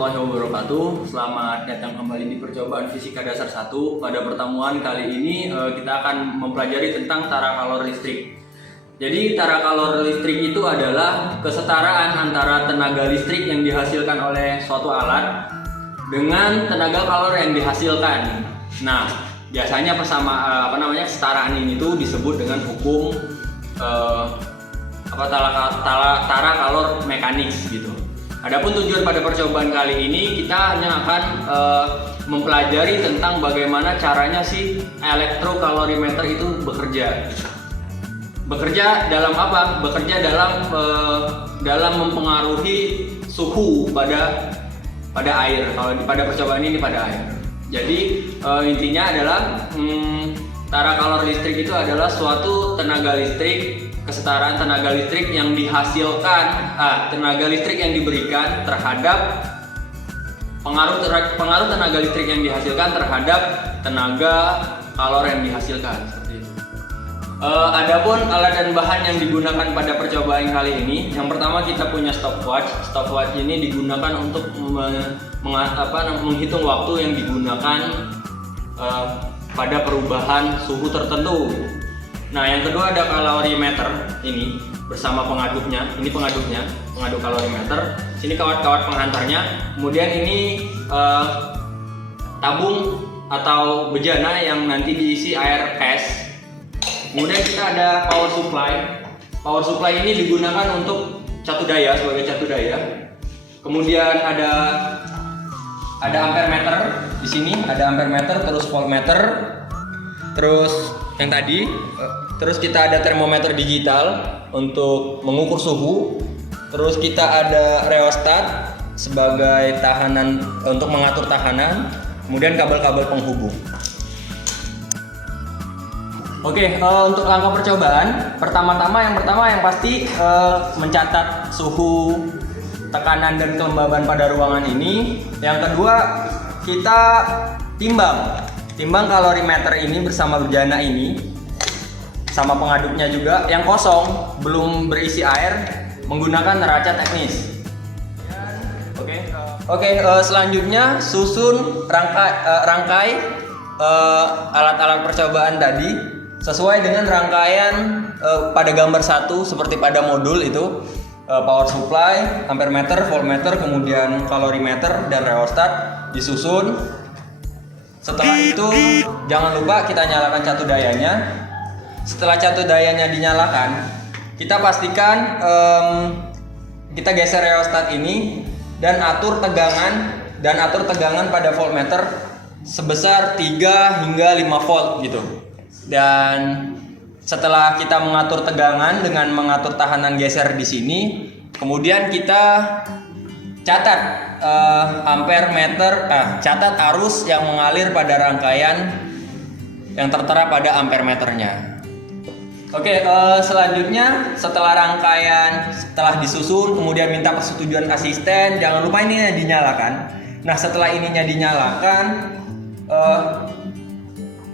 warahmatullahi wabarakatuh. Selamat datang kembali di percobaan fisika dasar 1. Pada pertemuan kali ini kita akan mempelajari tentang tara kalor listrik. Jadi tara kalor listrik itu adalah kesetaraan antara tenaga listrik yang dihasilkan oleh suatu alat dengan tenaga kalor yang dihasilkan. Nah, biasanya kesetaraan ini tuh disebut dengan hukum tara kalor mekanis gitu. Adapun tujuan pada percobaan kali ini kita hanya akan mempelajari tentang bagaimana caranya si elektrokalorimeter itu bekerja. Bekerja dalam apa? Bekerja dalam mempengaruhi suhu pada air. Kalau pada percobaan ini pada air. Jadi intinya adalah tara kalor listrik itu adalah suatu tenaga listrik, kesetaraan tenaga listrik yang dihasilkan, tenaga listrik yang diberikan terhadap pengaruh tenaga listrik yang dihasilkan terhadap tenaga kalor yang dihasilkan. Seperti itu. Adapun alat dan bahan yang digunakan pada percobaan kali ini, yang pertama kita punya stopwatch. Stopwatch ini digunakan untuk menghitung waktu yang digunakan pada perubahan suhu tertentu. Nah, yang kedua ada kalorimeter ini bersama pengaduknya. Ini pengaduk kalorimeter. Sini kawat-kawat penghantarnya. Kemudian ini tabung atau bejana yang nanti diisi air es. Kemudian kita ada power supply. Power supply ini digunakan untuk catu daya, sebagai catu daya. Kemudian ada ampermeter di sini, ada ampermeter, terus voltmeter, terus yang tadi, terus kita ada termometer digital untuk mengukur suhu, terus kita ada rheostat sebagai tahanan untuk mengatur tahanan, kemudian kabel-kabel penghubung. Oke, untuk langkah percobaan, yang pertama yang pasti mencatat suhu, tekanan dan kelembaban pada ruangan ini. Yang kedua, kita timbang kalorimeter ini bersama bejana ini, sama pengaduknya juga yang kosong, belum berisi air, menggunakan neraca teknis. Selanjutnya susun rangkai alat-alat percobaan tadi sesuai dengan rangkaian pada gambar 1 seperti pada modul itu. Power supply, ampermeter, voltmeter, kemudian kalorimeter dan rheostat disusun. Setelah itu jangan lupa kita nyalakan catu dayanya. Setelah catu dayanya dinyalakan, kita pastikan kita geser rheostat ini dan atur tegangan pada voltmeter sebesar 3 hingga 5 volt gitu. Dan setelah kita mengatur tegangan dengan mengatur tahanan geser di sini, kemudian kita catat catat arus yang mengalir pada rangkaian yang tertera pada ampermeternya. Selanjutnya setelah disusun, kemudian minta persetujuan asisten, jangan lupa ini dinyalakan. Nah, setelah ininya dinyalakan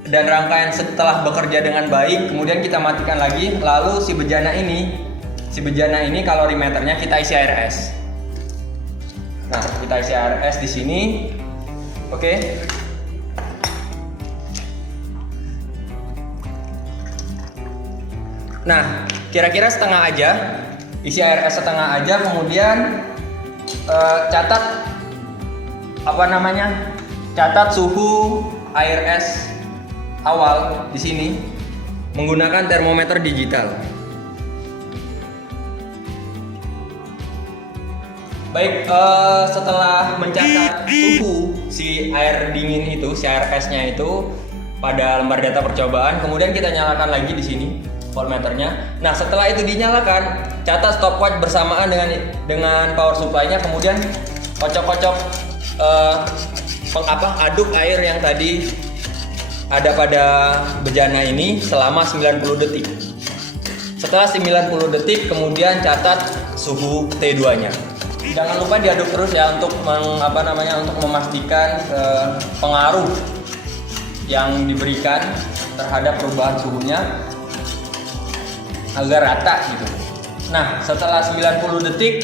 dan rangkaian setelah bekerja dengan baik, kemudian kita matikan lagi. Lalu si bejana ini kalorimeternya kita isi air es. Nah, kita isi air es di sini. Oke. Nah, kira-kira setengah aja. Isi air es setengah aja, kemudian catat Catat suhu air es awal di sini menggunakan termometer digital. Baik, setelah mencatat suhu si air dingin itu, si air esnya itu pada lembar data percobaan, kemudian kita nyalakan lagi di sini voltmeternya. Nah, setelah itu dinyalakan, catat stopwatch bersamaan dengan power supply-nya, kemudian kocok-kocok aduk air yang tadi ada pada bejana ini selama 90 detik. Setelah 90 detik kemudian catat suhu T2-nya. Jangan lupa diaduk terus ya untuk memastikan pengaruh yang diberikan terhadap perubahan suhunya agar rata gitu. Nah, setelah 90 detik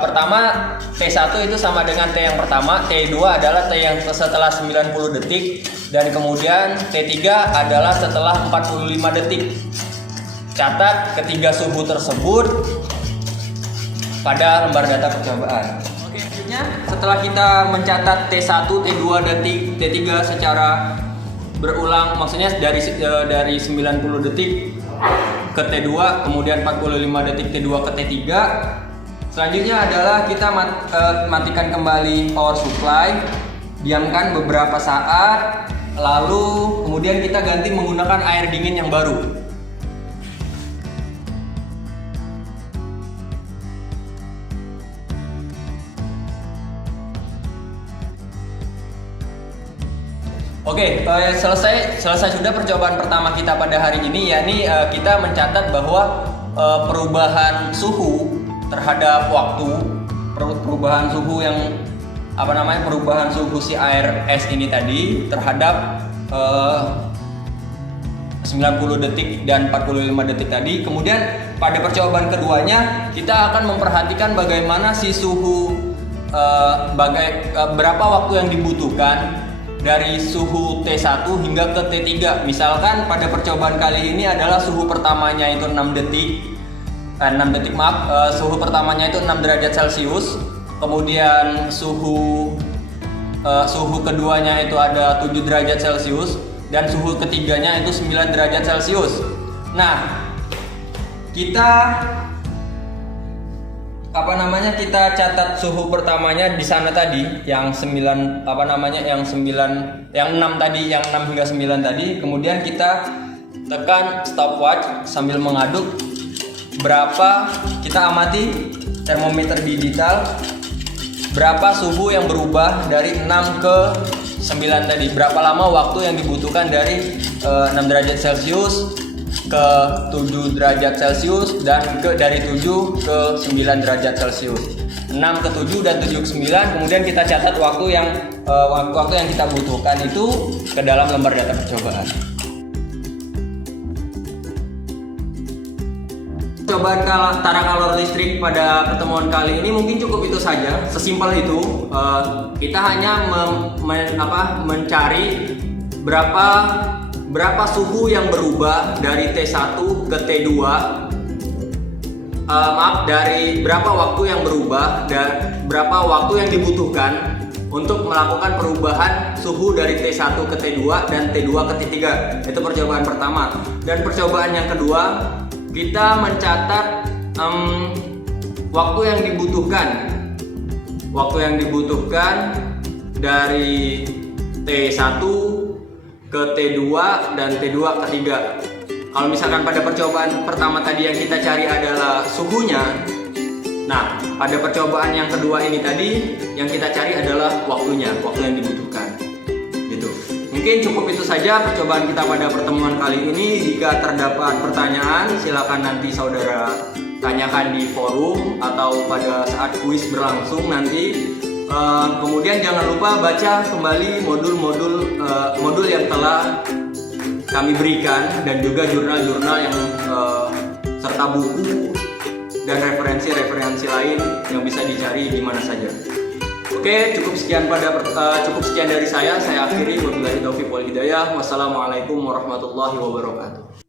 pertama T1 itu sama dengan T yang pertama, T2 adalah T yang setelah 90 detik, dan kemudian T3 adalah setelah 45 detik. Catat ketiga suhu tersebut pada lembar data percobaan. Oke, selanjutnya setelah kita mencatat T1, T2, dan T3 secara berulang, maksudnya dari 90 detik ke T2, kemudian 45 detik T2 ke T3. Selanjutnya adalah kita matikan kembali power supply, diamkan beberapa saat, lalu kemudian kita ganti menggunakan air dingin yang baru. Oke, selesai sudah percobaan pertama kita pada hari ini, yakni kita mencatat bahwa perubahan suhu terhadap waktu, perubahan suhu yang perubahan suhu si air es ini tadi terhadap 90 detik dan 45 detik tadi. Kemudian pada percobaan keduanya kita akan memperhatikan bagaimana si suhu berapa waktu yang dibutuhkan dari suhu T1 hingga ke T3. Misalkan pada percobaan kali ini adalah suhu pertamanya itu 6 detik, suhu pertamanya itu 6 derajat Celcius, kemudian suhu keduanya itu ada 7 derajat Celcius, dan suhu ketiganya itu 9 derajat Celcius. Nah, kita catat suhu pertamanya di sana tadi yang 6 hingga 9 tadi. Kemudian kita tekan stopwatch sambil mengaduk kita amati termometer digital berapa suhu yang berubah dari 6 ke 9 tadi. Berapa lama waktu yang dibutuhkan dari 6 derajat Celcius ke 7 derajat Celcius, dan dari 7 ke 9 derajat Celcius. 6 ke 7 dan 7 ke 9, kemudian kita catat waktu yang kita butuhkan itu ke dalam lembar data percobaan. Percobaan tara kalor listrik pada pertemuan kali ini mungkin cukup itu saja, sesimpel itu. Kita hanya mencari berapa suhu yang berubah dari T1 ke T2, dari berapa waktu yang berubah dan berapa waktu yang dibutuhkan untuk melakukan perubahan suhu dari T1 ke T2 dan T2 ke T3. Itu percobaan pertama. Dan percobaan yang kedua, kita mencatat waktu yang dibutuhkan dari T1 ke T2 dan T2 ke T3. Kalau misalkan pada percobaan pertama tadi yang kita cari adalah suhunya, nah pada percobaan yang kedua ini tadi yang kita cari adalah waktu yang dibutuhkan. Gitu. Mungkin cukup itu saja percobaan kita pada pertemuan kali ini. Jika terdapat pertanyaan, silakan nanti saudara tanyakan di forum atau pada saat kuis berlangsung nanti. Kemudian jangan lupa baca kembali modul yang telah kami berikan, dan juga jurnal-jurnal yang serta buku dan referensi-referensi lain yang bisa dicari di mana saja. Oke, cukup sekian dari saya. Saya akhiri, wabillahi taufiq wal hidayah. Wassalamualaikum warahmatullahi wabarakatuh.